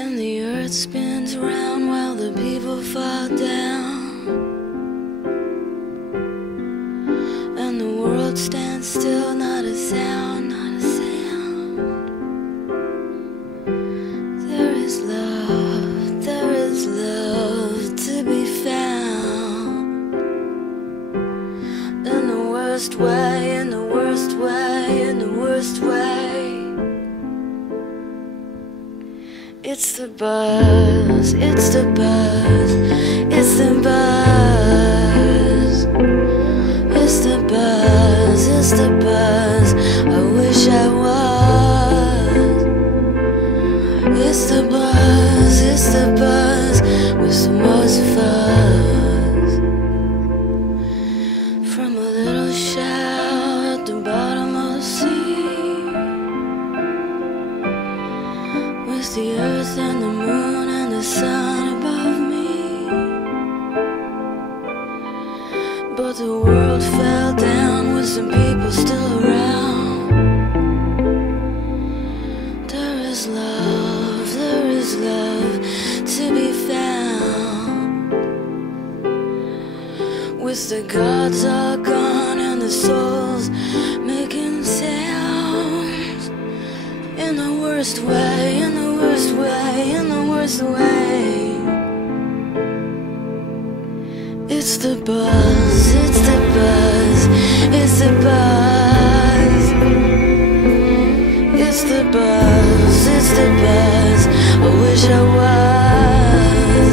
And the earth spins round while the people fall down, and the world stands still, not a sound, not a sound. There is love to be found. In the worst way, in the worst way, in the worst way. It's the buzz, it's the buzz, it's the buzz. It's the buzz, it's the buzz, I wish I was. It's the buzz, with the most fuzz. From a little shell at the bottom of the sea, with the earth and the moon and the sun above me. But the world fell down with some people still around. There is love to be found. With the gods all gone and the souls making sounds. In the worst way, in the worst way, in the worst way. It's the buzz, it's the buzz, it's the buzz. It's the buzz, it's the buzz, I wish I was.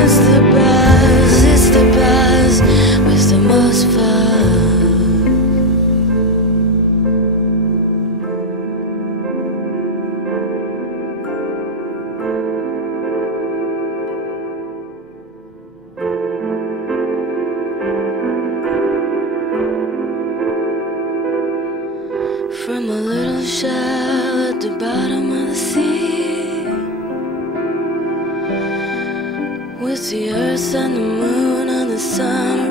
It's the buzz, with the most fuzz. From a little shell at the bottom of the sea, with the earth and the moon and the sun